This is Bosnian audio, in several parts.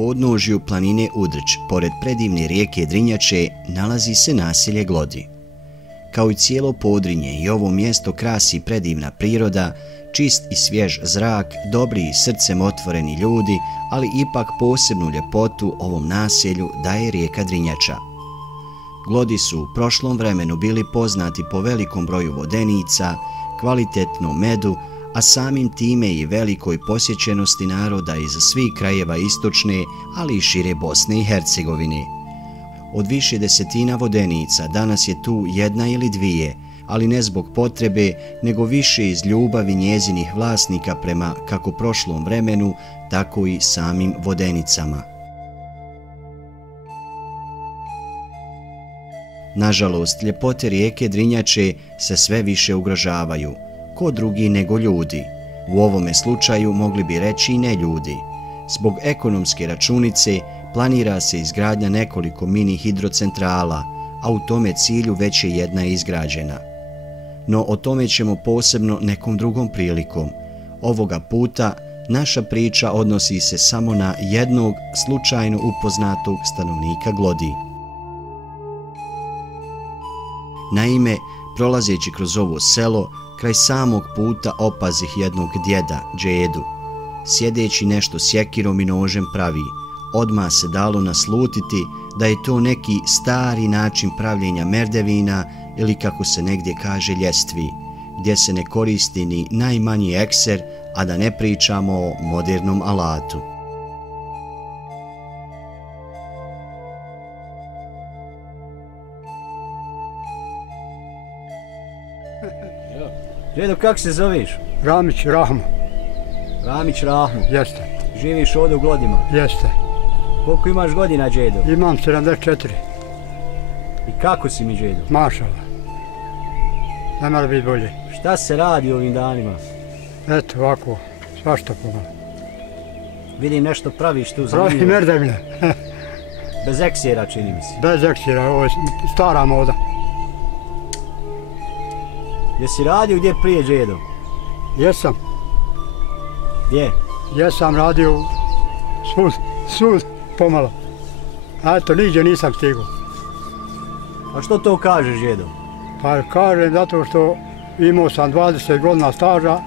podnožju planine Udrč, pored predivne rijeke Drinjače, nalazi se naselje Glodi. Kao i cijelo Podrinje i ovo mjesto krasi predivna priroda, čist i svjež zrak, dobri i srcem otvoreni ljudi, ali ipak posebnu ljepotu ovom naselju daje rijeka Drinjača. Glodi su u prošlom vremenu bili poznati po velikom broju vodenica, kvalitetnom medu, a samim time i velikoj posjećenosti naroda iz svih krajeva istočne, ali i šire Bosne i Hercegovine. Od više desetina vodenica danas je tu jedna ili dvije, ali ne zbog potrebe, nego više iz ljubavi njezinih vlasnika prema kako prošlom vremenu, tako i samim vodenicama. Nažalost, ljepote rijeke Drinjače se sve više ugrožavaju. Ko drugi nego ljudi. U ovome slučaju mogli bi reći i ne ljudi. Zbog ekonomske računice planira se izgradnja nekoliko mini hidrocentrala, a u tome cilju već je jedna izgrađena. No o tome ćemo posebno nekom drugom prilikom. Ovoga puta naša priča odnosi se samo na jednog slučajno upoznatog stanovnika Glodi. Naime, prolazeći kroz ovo selo, kraj samog puta opazih jednog djeda, Džedu. Sjedeći nešto sjekirom i nožem pravi, odmah se dalo naslutiti da je to neki stari način pravljenja merdevina ili kako se negdje kaže ljestvi, gdje se ne koristi ni najmanji ekser, a da ne pričamo o modernom alatu. Džedo, kako se zoveš? Ramić Rahmo. Ramić Rahmo. Jeste. Živiš ovdje u Glodima? Jeste. Koliko imaš godina, Džedo? Imam 74. I kako si mi, Džedo? Mašala. Ne mora biti bolje. Šta se radi ovim danima? Eto, ovako, svašta pomalo. Vidim nešto praviš tu zanimljivo. Pravi merdevine. Bez eksera, čini mi se. Bez eksira, ovo je stara moda. Jesi radio gdje prije, Džedo? Jesam. Gdje? Jesam radio svud pomalo. A eto, niđe nisam stigao. A što to kažeš, Džedo? Pa kažem zato što imao sam 20 godina staža,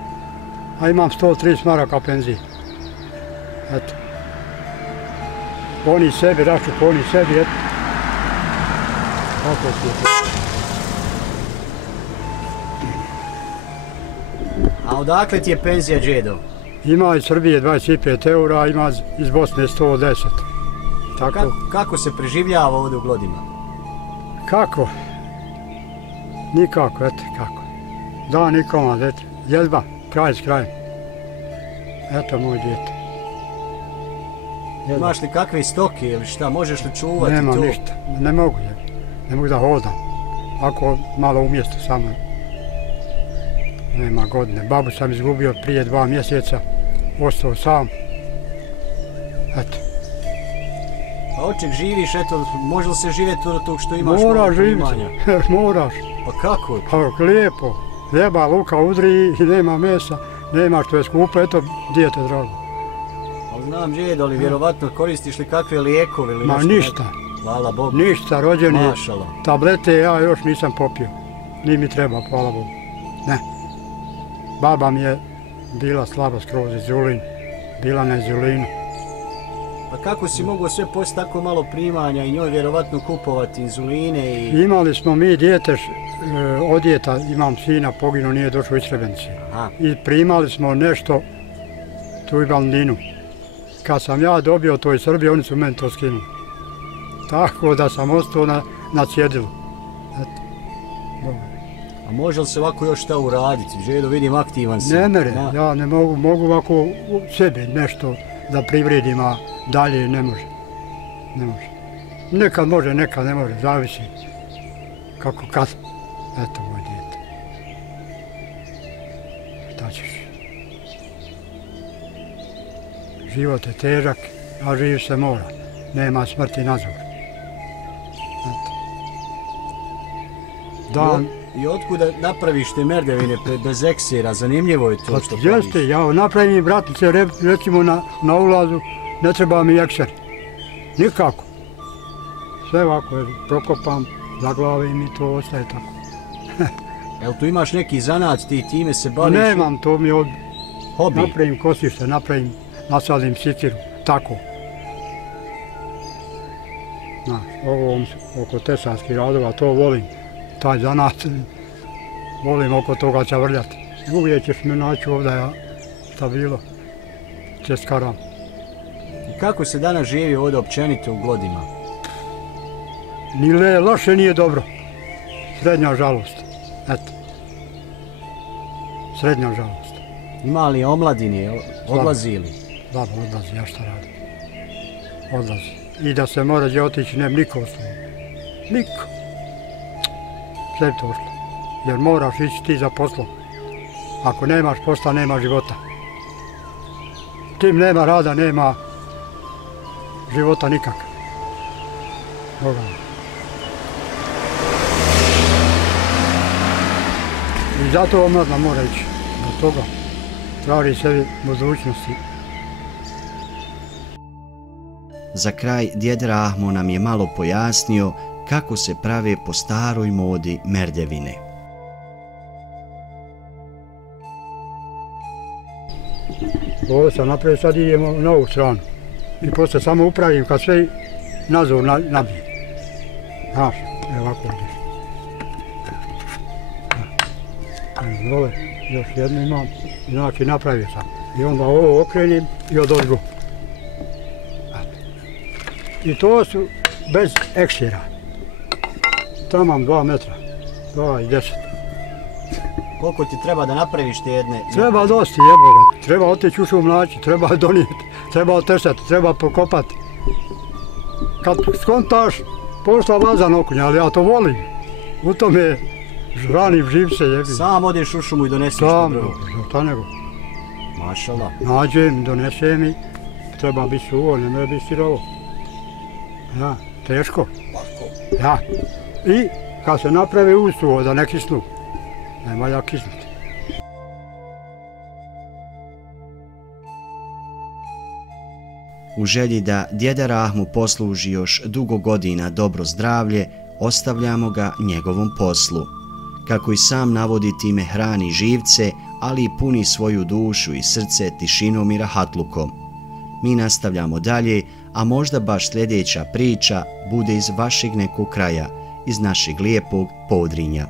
a imam 130 maraka penzije. Eto. Oni sebi, račup, oni sebi, eto. Tako ti je. A odakle ti je penzija, Džedo? Ima iz Srbije 25 eura, ima iz Bosne 110. Tako. Kako se preživljava ovdje u Glodima? Kako? Nikako, eto kako. Da, nikoma, eto. Jedva, kraj s krajem. Eto moj dijete. Imaš li kakve stoke ili šta, možeš li čuvati to? Nema ništa, ne mogu, ne mogu da hodam. Ako malo umjesto samo. Nema godine. Babu sam izgubio prije 2 mjeseca, ostao sam. Eto. A od čeg živiš, eto, može li se živjeti od tog što imaš Moraš malo primanja? Moraš. Pa kako? Pa lijepo. Ljeba, luka, udri i nema mesa, nema što je skupo, eto, dijete drago. Ali znam, Džedo, ali vjerovatno koristiš li kakve lijekove ili Ma nešto? ništa. Hvala Bogu. Ništa, rođeni. Mašala. Tablete ja još nisam popio. Nije mi treba, hvala Bogu. Ne. Baba mi je bila slaba skroz inzulin, bila na inzulinu. Pa kako si mogao sve poslije tako malo primanja i njoj vjerovatno kupovati inzuline i... Imali smo mi dijete odjeta, imam sina, poginuo, nije došao iz Srebrenice. I primali smo nešto, tu i balninu. Kad sam ja dobio to iz Srbije, oni su meni to skinuli. Tako da sam ostao na cjedilu. Eto. Dobro. A može li se ovako još šta uraditi? Džedo, vidim, aktivan si. Ne mere, ja ne mogu ovako u sebi nešto da privredim, a dalje ne može. Ne može. Nekad može, nekad ne može, zavisi. Kako kad. Eto moj dijete. Šta ćeš? Život je težak, a živ se mora. Nema smrti nazor. Eto. Dan... I otkuda napraviš te merdevine bez eksira? Zanimljivo je to što praviš. Jeste, ja napravim vratnice, recimo na ulazu, ne treba mi ekser. Nikako. Sve ovako prokopam, zaglavim i to ostaje tako. Jel tu imaš neki zanat, ti time se baviš? Nemam, to mi je hobi. Napravim kosište, nasadim sikiru, tako. Znaš, ovo oko tesarskih radova, to volim, taj zanat, volim oko toga čavrljati. Uvijek ćeš me naći ovdje, šta bilo, českaram. I kako se danas živi ovdje općenito u Glodima? Ni loše, nije dobro. Srednja žalost, eto. Srednja žalost. Ima li omladine, odlazi li? Slabo odlazi, ja šta radim. Odlazi. I da se mora gdje otići, nema niko osnovu. Niko. Sve bi to ošlo. Jer moraš ići ti za poslom. Ako nemaš posla, nema života. Tim nema rada, nema života nikakav. Boga. I zato omladna mora ići do toga. Traži sebi budućnosti. Za kraj, djed Rahmo nam je malo pojasnio kako se prave po staroj modi merdevine. Ovo sam napravio, sad idemo na ovu stranu. I poslije samo upravim kad sve nazor nabije. Znaš, ovako ideš. Dole, još jednu imam, znači napravio sam. I onda ovo okrenim i odozgo. I to su bez eksira. Tamam 2 metra, 2 i 10. Koliko ti treba da napraviš te jedne? Treba dosti, jeboga. Treba otići u šum naći, treba donijeti, treba otešati, treba pokopati. Kad skontaš, posla vazan okunja, ali ja to volim. U tome žranim živce, jebi. Sam odeš u šumu i doneseš to drvo? Sam, šta nego. Mašala. Nađem, donesem i treba biti suvo, ne može biti sirovo. Ja, teško. Lako. Ja. I kad se napravi usuvo da ne kisnu, nema ja kisnuti. U želji da djeda Rahmu posluži još dugo godina dobro zdravlje, ostavljamo ga njegovom poslu. Kako i sam navodi, time hrani živce, ali i puni svoju dušu i srce tišinom i rahatlukom. Mi nastavljamo dalje, a možda baš sljedeća priča bude iz vašeg nekog kraja, iz našeg lijepog Podrinja.